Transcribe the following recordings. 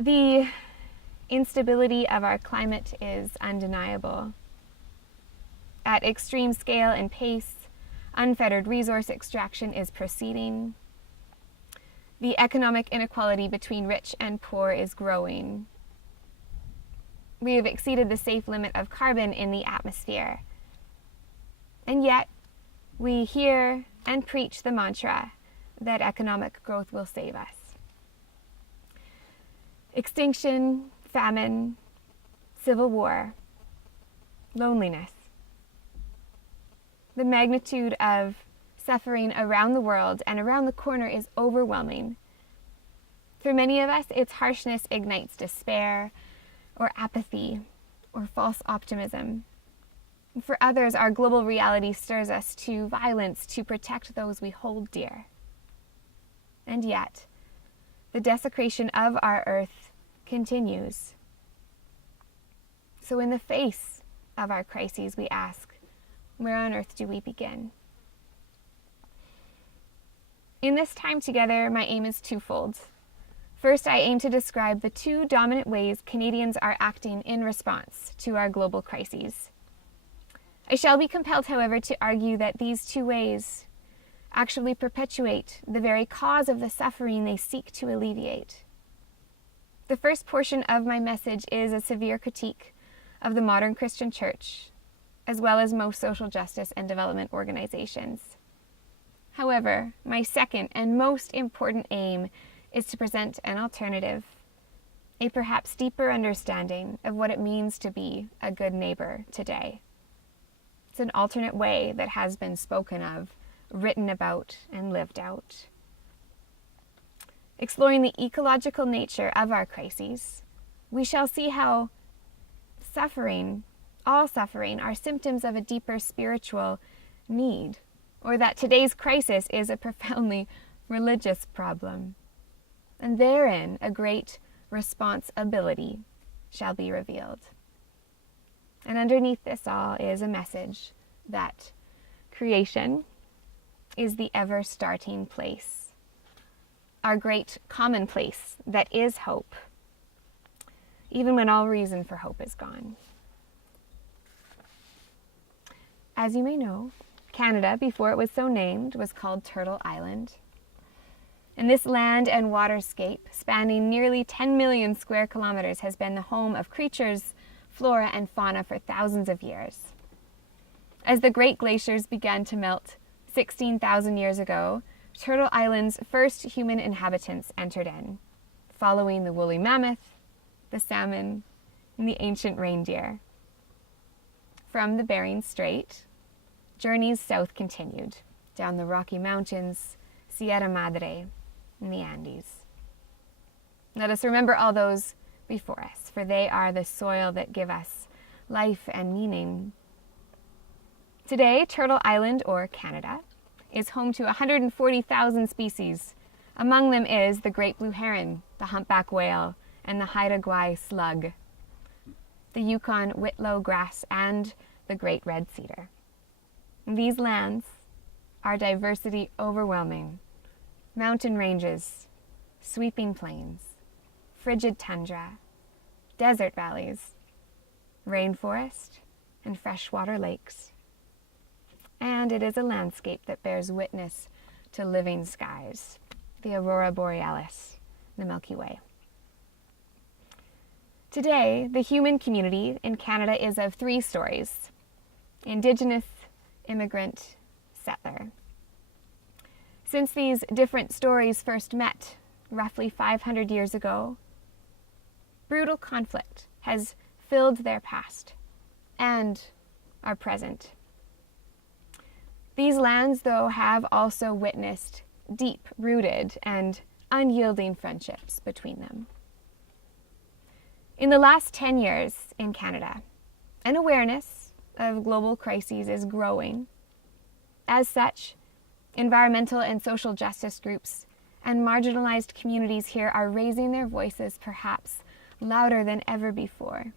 The instability of our climate is undeniable. At extreme scale and pace, unfettered resource extraction is proceeding. The economic inequality between rich and poor is growing. We have exceeded the safe limit of carbon in the atmosphere. And yet, we hear and preach the mantra that economic growth will save us. Extinction, famine, civil war, loneliness. The magnitude of suffering around the world and around the corner is overwhelming. For many of us, its harshness ignites despair or apathy or false optimism. For others, our global reality stirs us to violence to protect those we hold dear. And yet, the desecration of our earth continues. So in the face of our crises, we ask, where on earth do we begin? In this time together, my aim is twofold. First, I aim to describe the two dominant ways Canadians are acting in response to our global crises. I shall be compelled, however, to argue that these two ways actually perpetuate the very cause of the suffering they seek to alleviate. The first portion of my message is a severe critique of the modern Christian church, as well as most social justice and development organizations. However, my second and most important aim is to present an alternative, a perhaps deeper understanding of what it means to be a good neighbor today. It's an alternate way that has been spoken of, written about, and lived out. Exploring the ecological nature of our crises, we shall see how suffering, all suffering, are symptoms of a deeper spiritual need, or that today's crisis is a profoundly religious problem. And therein a great responsibility shall be revealed. And underneath this all is a message that creation is the ever-starting place, our great common place that is hope, even when all reason for hope is gone. As you may know, Canada, before it was so named, was called Turtle Island. And this land and waterscape, spanning nearly 10 million square kilometers, has been the home of creatures, flora, and fauna for thousands of years. As the great glaciers began to melt 16,000 years ago, Turtle Island's first human inhabitants entered in, following the woolly mammoth, the salmon, and the ancient reindeer. From the Bering Strait, journeys south continued, down the Rocky Mountains, Sierra Madre, and the Andes. Let us remember all those before us, for they are the soil that give us life and meaning. Today, Turtle Island, or Canada, is home to 140,000 species. Among them is the great blue heron, the humpback whale, and the Haida Gwaii slug, the Yukon whitlow grass, and the great red cedar. These lands are diversity overwhelming. Mountain ranges, sweeping plains, frigid tundra, desert valleys, rainforest, and freshwater lakes. And it is a landscape that bears witness to living skies, the aurora borealis, the Milky Way. Today, the human community in Canada is of three stories: Indigenous, immigrant, settler. Since these different stories first met roughly 500 years ago, brutal conflict has filled their past and our present. These lands, though, have also witnessed deep-rooted and unyielding friendships between them. In the last 10 years in Canada, an awareness of global crises is growing. As such, environmental and social justice groups and marginalized communities here are raising their voices perhaps louder than ever before.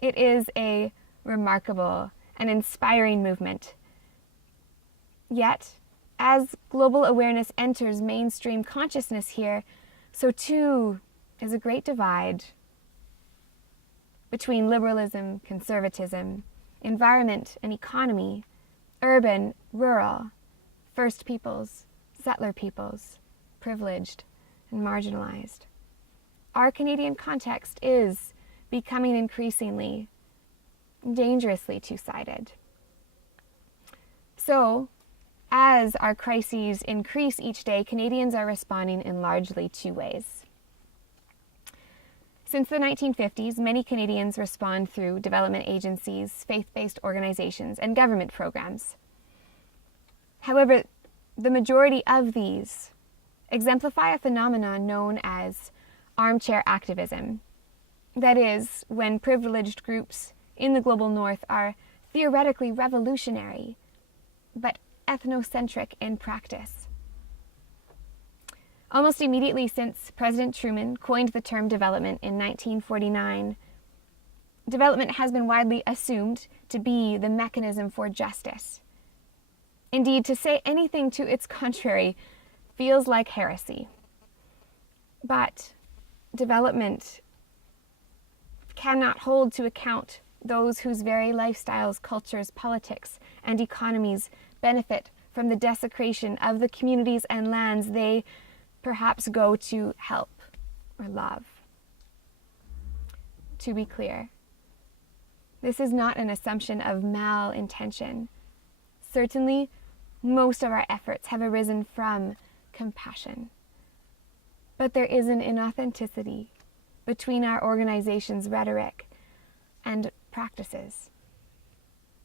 It is a remarkable and inspiring movement. Yet, as global awareness enters mainstream consciousness here, so too is a great divide between liberalism, conservatism, environment and economy, urban, rural, First Peoples, settler peoples, privileged and marginalized. Our Canadian context is becoming increasingly, dangerously two-sided. So, as our crises increase each day, Canadians are responding in largely two ways. Since the 1950s, many Canadians respond through development agencies, faith-based organizations, and government programs. However, the majority of these exemplify a phenomenon known as armchair activism. That is, when privileged groups in the global north are theoretically revolutionary, but ethnocentric in practice. Almost immediately since President Truman coined the term development in 1949, development has been widely assumed to be the mechanism for justice. Indeed, to say anything to its contrary feels like heresy. But development cannot hold to account those whose very lifestyles, cultures, politics, and economies benefit from the desecration of the communities and lands they perhaps go to help or love. To be clear, this is not an assumption of malintention. Certainly, most of our efforts have arisen from compassion. But there is an inauthenticity between our organization's rhetoric and practices.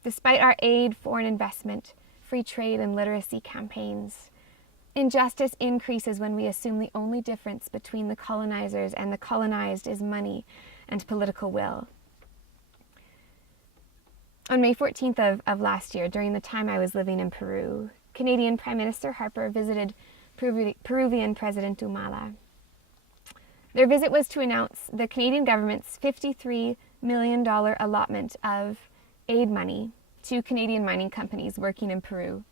Despite our aid, foreign investment, free trade, and literacy campaigns, injustice increases when we assume the only difference between the colonizers and the colonized is money and political will. On May 14th of last year, during the time I was living in Peru, Canadian Prime Minister Harper visited Peruvian President Humala. Their visit was to announce the Canadian government's $53 million allotment of aid money to Canadian mining companies working in Peru,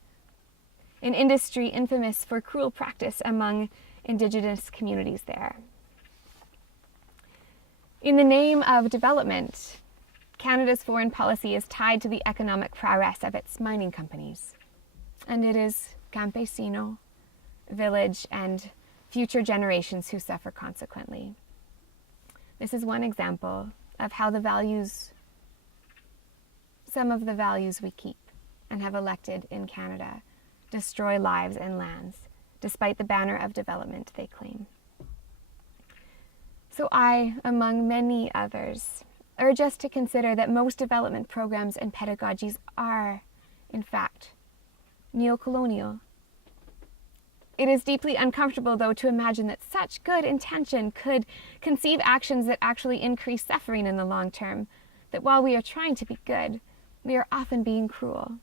an industry infamous for cruel practice among Indigenous communities there. In the name of development, Canada's foreign policy is tied to the economic prowess of its mining companies, and it is campesino, village, and future generations who suffer consequently. This is one example of how some of the values we keep and have elected in Canada destroy lives and lands, despite the banner of development they claim. So I, among many others, urge us to consider that most development programs and pedagogies are, in fact, neo-colonial. It is deeply uncomfortable, though, to imagine that such good intention could conceive actions that actually increase suffering in the long term, that while we are trying to be good, we are often being cruel.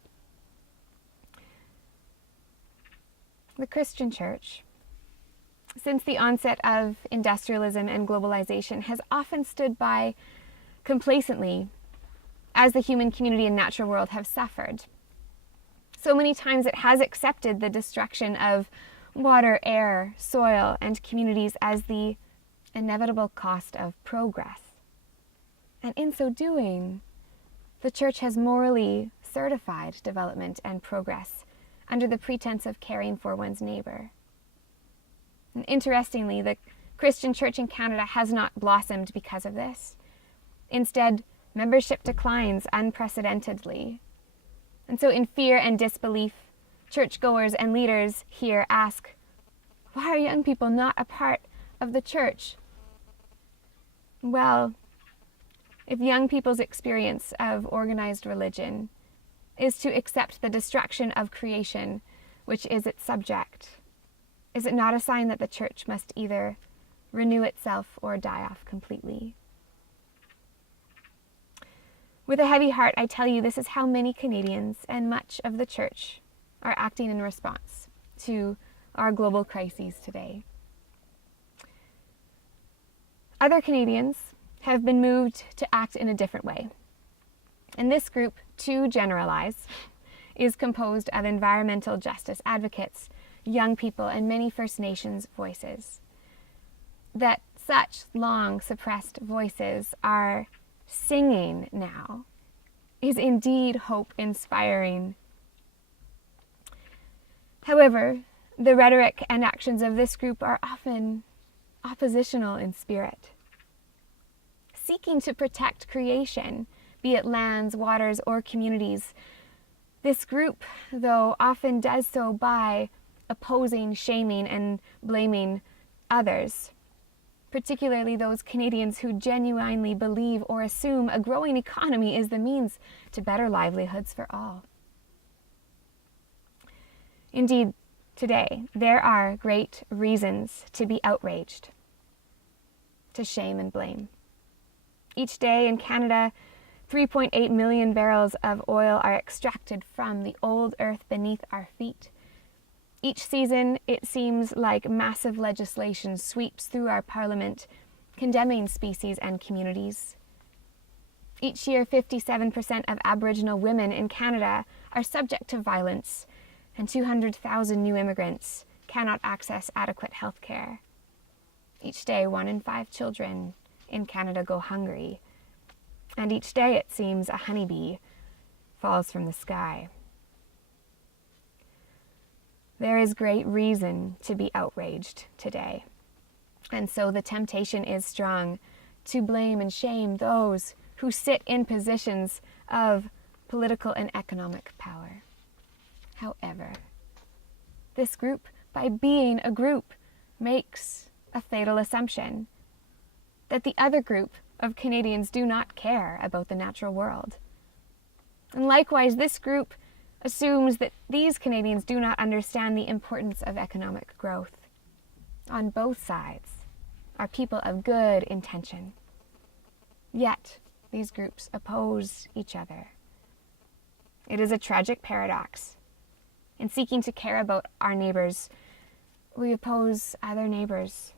The Christian Church, since the onset of industrialism and globalization, has often stood by complacently as the human community and natural world have suffered. So many times it has accepted the destruction of water, air, soil, and communities as the inevitable cost of progress. And in so doing, the Church has morally certified development and progress under the pretense of caring for one's neighbor. And interestingly, the Christian Church in Canada has not blossomed because of this. Instead, membership declines unprecedentedly. And so in fear and disbelief, churchgoers and leaders here ask, why are young people not a part of the church? Well, if young people's experience of organized religion is to accept the destruction of creation, which is its subject, is it not a sign that the church must either renew itself or die off completely? With a heavy heart, I tell you, this is how many Canadians and much of the church are acting in response to our global crises today. Other Canadians have been moved to act in a different way. And this group, to generalize, is composed of environmental justice advocates, young people, and many First Nations voices that such long suppressed voices are singing now is indeed hope-inspiring. However, the rhetoric and actions of this group are often oppositional in spirit. Seeking to protect creation, be it lands, waters, or communities, this group, though, often does so by opposing, shaming, and blaming others, particularly those Canadians who genuinely believe or assume a growing economy is the means to better livelihoods for all. Indeed, today, there are great reasons to be outraged, to shame and blame. Each day in Canada, 3.8 million barrels of oil are extracted from the old earth beneath our feet. Each season, it seems like massive legislation sweeps through our parliament, condemning species and communities. Each year, 57% of Aboriginal women in Canada are subject to violence, and 200,000 new immigrants cannot access adequate health care. Each day, 1 in 5 children in Canada go hungry. And each day, it seems, a honeybee falls from the sky. There is great reason to be outraged today. And so the temptation is strong to blame and shame those who sit in positions of political and economic power. However, this group, by being a group, makes a fatal assumption that the other group of Canadians do not care about the natural world. And likewise, this group assumes that these Canadians do not understand the importance of economic growth. On both sides are people of good intention. Yet, these groups oppose each other. It is a tragic paradox. In seeking to care about our neighbors, we oppose other neighbors.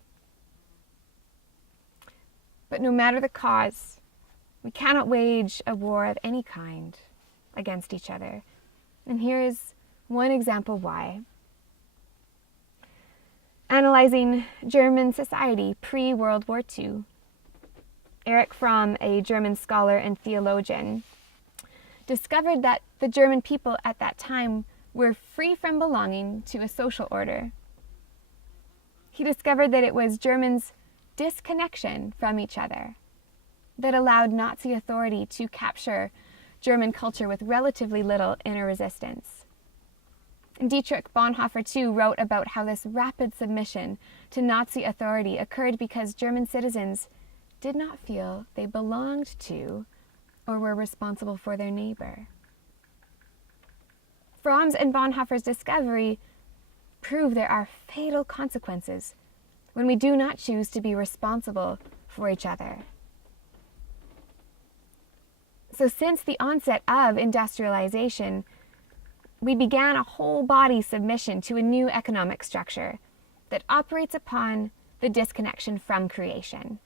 But no matter the cause, we cannot wage a war of any kind against each other. And here is one example why. Analyzing German society pre-World War II, Erich Fromm, a German scholar and theologian, discovered that the German people at that time were free from belonging to a social order. He discovered that it was Germans' disconnection from each other that allowed Nazi authority to capture German culture with relatively little inner resistance. And Dietrich Bonhoeffer, too, wrote about how this rapid submission to Nazi authority occurred because German citizens did not feel they belonged to or were responsible for their neighbor. Fromm's and Bonhoeffer's discovery prove there are fatal consequences when we do not choose to be responsible for each other. So since the onset of industrialization, we began a whole body submission to a new economic structure that operates upon the disconnection from creation.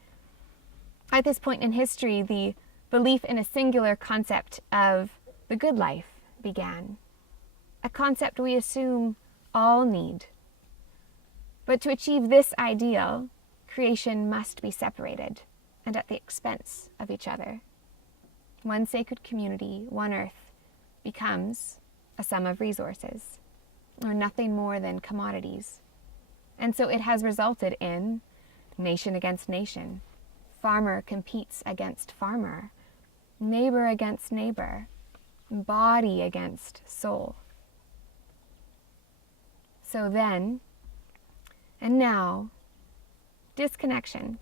At this point in history, the belief in a singular concept of the good life began, a concept we assume all need. But to achieve this ideal, creation must be separated and at the expense of each other. One sacred community, one earth, becomes a sum of resources, or nothing more than commodities. And so it has resulted in nation against nation. Farmer competes against farmer, neighbor against neighbor, body against soul. So then, and now, disconnection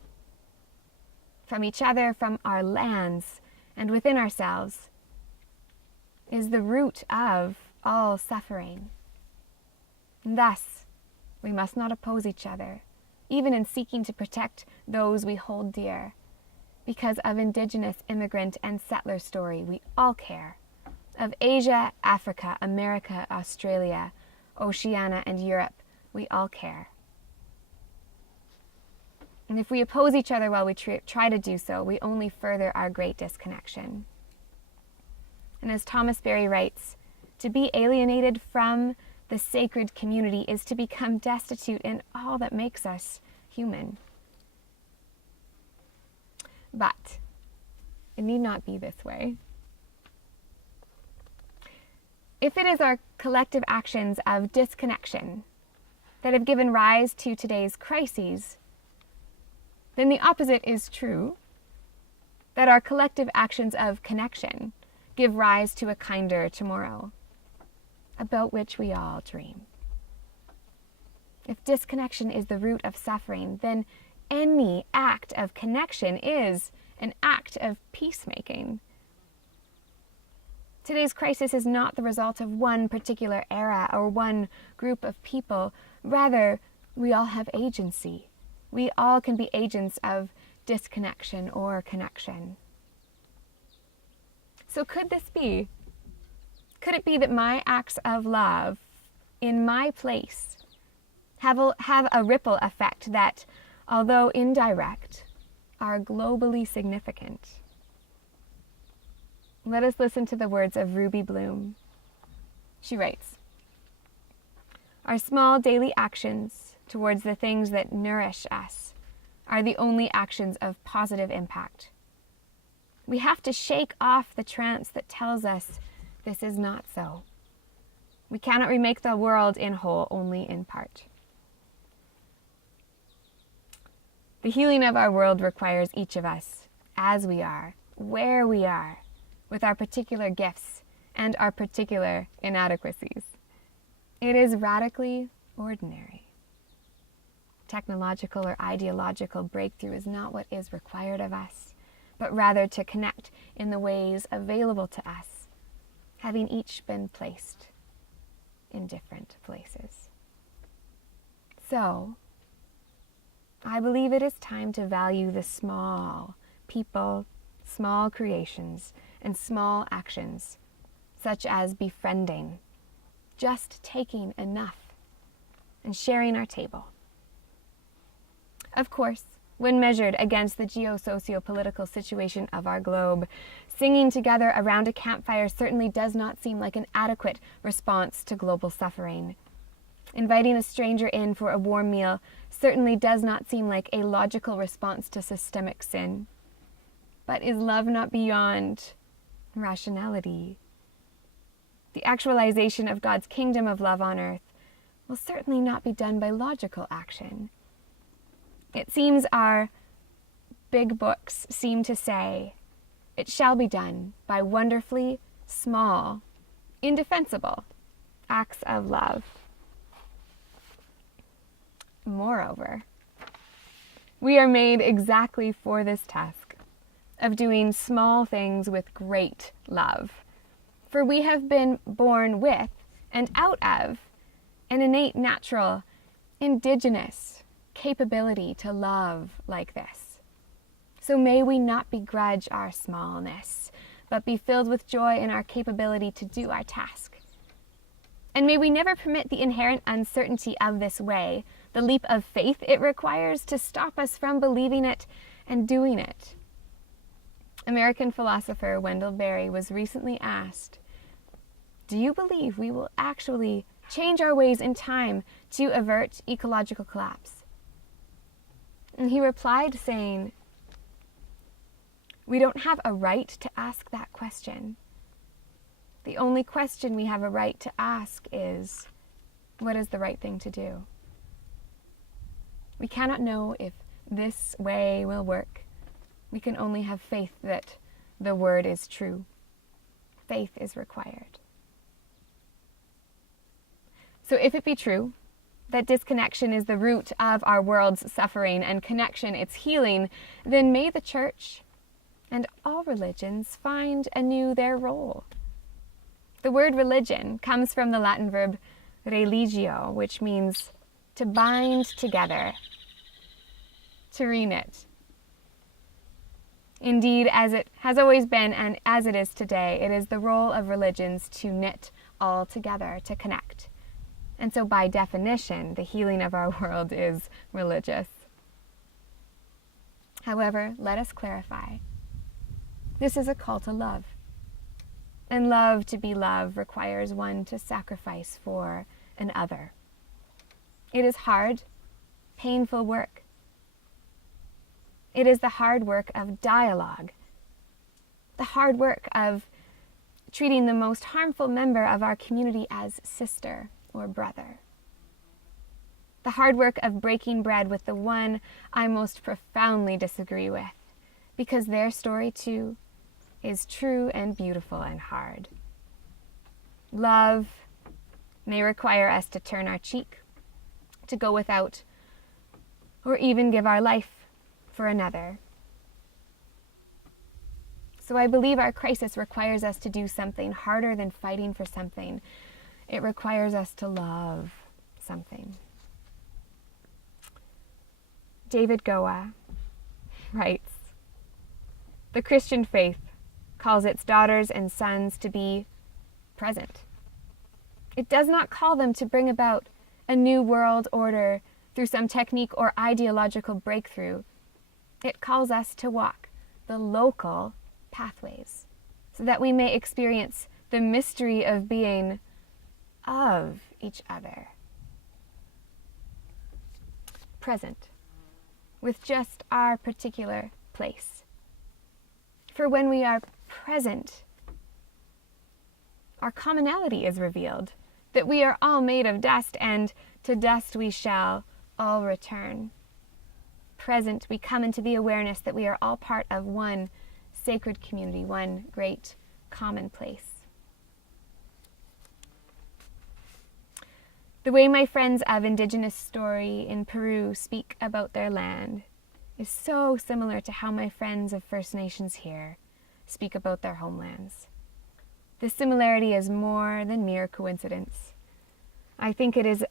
from each other, from our lands, and within ourselves is the root of all suffering. And thus, we must not oppose each other, even in seeking to protect those we hold dear. Because of Indigenous immigrant and settler story, we all care. Of Asia, Africa, America, Australia, Oceania, and Europe, we all care. And if we oppose each other while we try to do so, we only further our great disconnection. And as Thomas Berry writes, to be alienated from the sacred community is to become destitute in all that makes us human. But it need not be this way. If it is our collective actions of disconnection that have given rise to today's crises, then the opposite is true, that our collective actions of connection give rise to a kinder tomorrow, about which we all dream. If disconnection is the root of suffering, then any act of connection is an act of peacemaking. Today's crisis is not the result of one particular era or one group of people. Rather, we all have agency. We all can be agents of disconnection or connection. So could this be? Could it be that my acts of love in my place have a ripple effect that, although indirect, are globally significant? Let us listen to the words of Ruby Bloom. She writes, "Our small daily actions towards the things that nourish us are the only actions of positive impact. We have to shake off the trance that tells us this is not so. We cannot remake the world in whole, only in part. The healing of our world requires each of us, as we are, where we are, with our particular gifts and our particular inadequacies. It is radically ordinary. Technological or ideological breakthrough is not what is required of us, but rather to connect in the ways available to us, having each been placed in different places. So, I believe it is time to value the small people, small creations, and small actions, such as befriending, just taking enough, and sharing our table. Of course, when measured against the geo-socio-political situation of our globe, singing together around a campfire certainly does not seem like an adequate response to global suffering. Inviting a stranger in for a warm meal certainly does not seem like a logical response to systemic sin. But is love not beyond rationality? The actualization of God's kingdom of love on earth will certainly not be done by logical action. It seems our big books seem to say, it shall be done by wonderfully small, indefensible acts of love. Moreover, we are made exactly for this task of doing small things with great love. For we have been born with and out of an innate, natural, indigenous capability to love like this. So may we not begrudge our smallness, but be filled with joy in our capability to do our task. And may we never permit the inherent uncertainty of this way, the leap of faith it requires, to stop us from believing it and doing it. American philosopher Wendell Berry was recently asked, "Do you believe we will actually change our ways in time to avert ecological collapse?" And he replied saying, "We don't have a right to ask that question. The only question we have a right to ask is, what is the right thing to do? We cannot know if this way will work. We can only have faith that the word is true. Faith is required." So if it be true that disconnection is the root of our world's suffering and connection its healing, then may the Church and all religions find anew their role. The word religion comes from the Latin verb religio, which means to bind together, to reknit. Indeed, as it has always been and as it is today, it is the role of religions to knit all together, to connect. And so by definition, the healing of our world is religious. However, let us clarify. This is a call to love. And love to be love requires one to sacrifice for an other. It is hard, painful work. It is the hard work of dialogue, the hard work of treating the most harmful member of our community as sister or brother. The hard work of breaking bread with the one I most profoundly disagree with, because their story too is true and beautiful and hard. Love may require us to turn our cheek, to go without, or even give our life for another. So I believe our crisis requires us to do something harder than fighting for something. It requires us to love something. David Goa writes, "The Christian faith calls its daughters and sons to be present. It does not call them to bring about a new world order through some technique or ideological breakthrough. It calls us to walk the local pathways so that we may experience the mystery of being of each other. Present, with just our particular place. For when we are present, our commonality is revealed, that we are all made of dust, and to dust we shall all return. Present, we come into the awareness that we are all part of one sacred community, one great common place." The way my friends of Indigenous story in Peru speak about their land is so similar to how my friends of First Nations here speak about their homelands. This similarity is more than mere coincidence. I think it is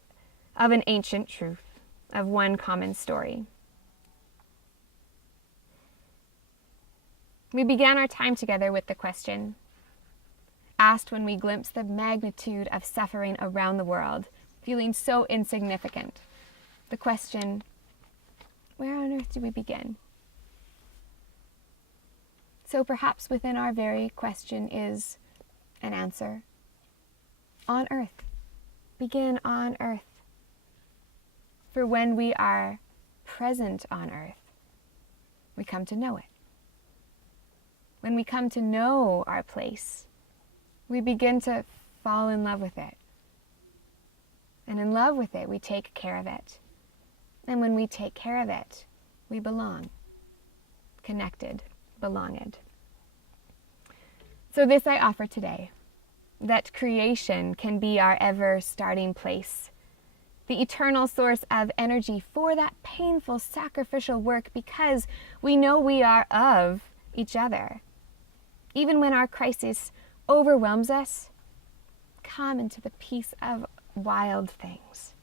of an ancient truth, of one common story. We began our time together with the question, asked when we glimpsed the magnitude of suffering around the world, feeling so insignificant. The question, where on earth do we begin? So perhaps within our very question is an answer. On earth. Begin on earth. For when we are present on earth, we come to know it. When we come to know our place, we begin to fall in love with it. And in love with it, we take care of it. And when we take care of it, we belong. Connected, belonged. So this I offer today, that creation can be our ever starting place, the eternal source of energy for that painful sacrificial work, because we know we are of each other. Even when our crisis overwhelms us, come into the peace of wild things,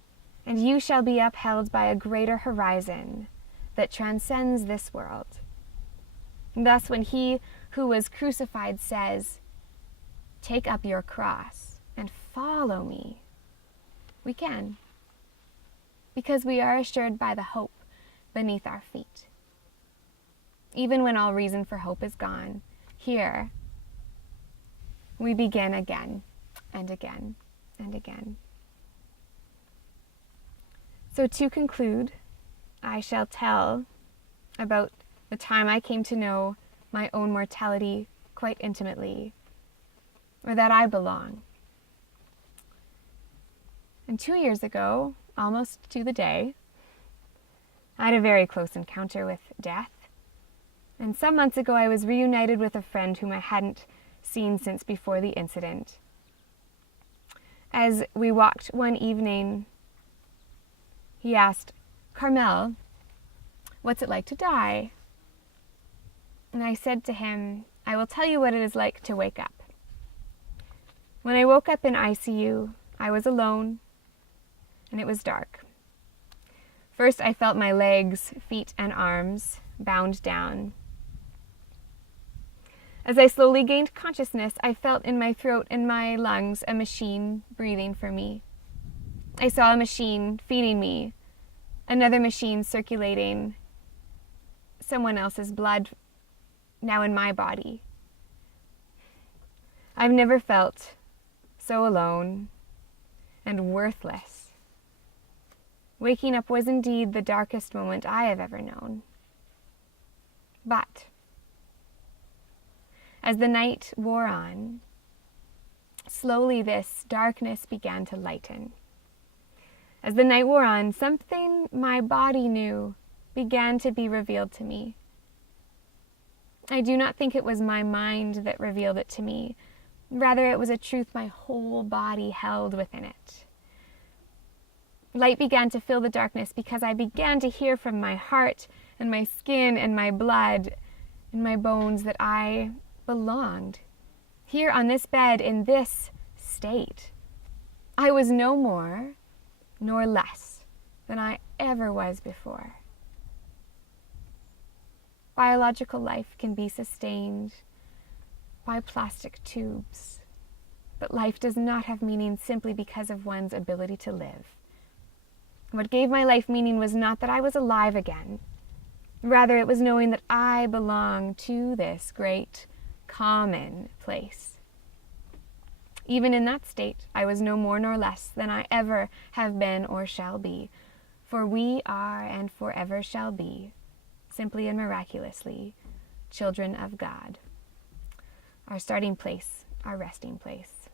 and you shall be upheld by a greater horizon that transcends this world. And thus, when he who was crucified says, "Take up your cross and follow me," we can, because we are assured by the hope beneath our feet. Even when all reason for hope is gone, here we begin again and again and again. So to conclude, I shall tell about the time I came to know my own mortality quite intimately, or that I belong. And 2 years ago, almost to the day, I had a very close encounter with death. And some months ago, I was reunited with a friend whom I hadn't seen since before the incident. As we walked one evening, he asked, "Carmelle, what's it like to die?" And I said to him, "I will tell you what it is like to wake up. When I woke up in ICU, I was alone, and it was dark. First, I felt my legs, feet, and arms bound down. As I slowly gained consciousness, I felt in my throat and my lungs a machine breathing for me. I saw a machine feeding me, another machine circulating someone else's blood now in my body. I've never felt so alone and worthless. Waking up was indeed the darkest moment I have ever known. But as the night wore on, slowly this darkness began to lighten. As the night wore on, something my body knew began to be revealed to me. I do not think it was my mind that revealed it to me. Rather, it was a truth my whole body held within it. Light began to fill the darkness because I began to hear from my heart and my skin and my blood and my bones that I belonged. Here on this bed, in this state, I was no more nor less than I ever was before. Biological life can be sustained by plastic tubes, but life does not have meaning simply because of one's ability to live. What gave my life meaning was not that I was alive again. Rather, it was knowing that I belong to this great common place. Even in that state, I was no more nor less than I ever have been or shall be, for we are and forever shall be, simply and miraculously, children of God. Our starting place, our resting place.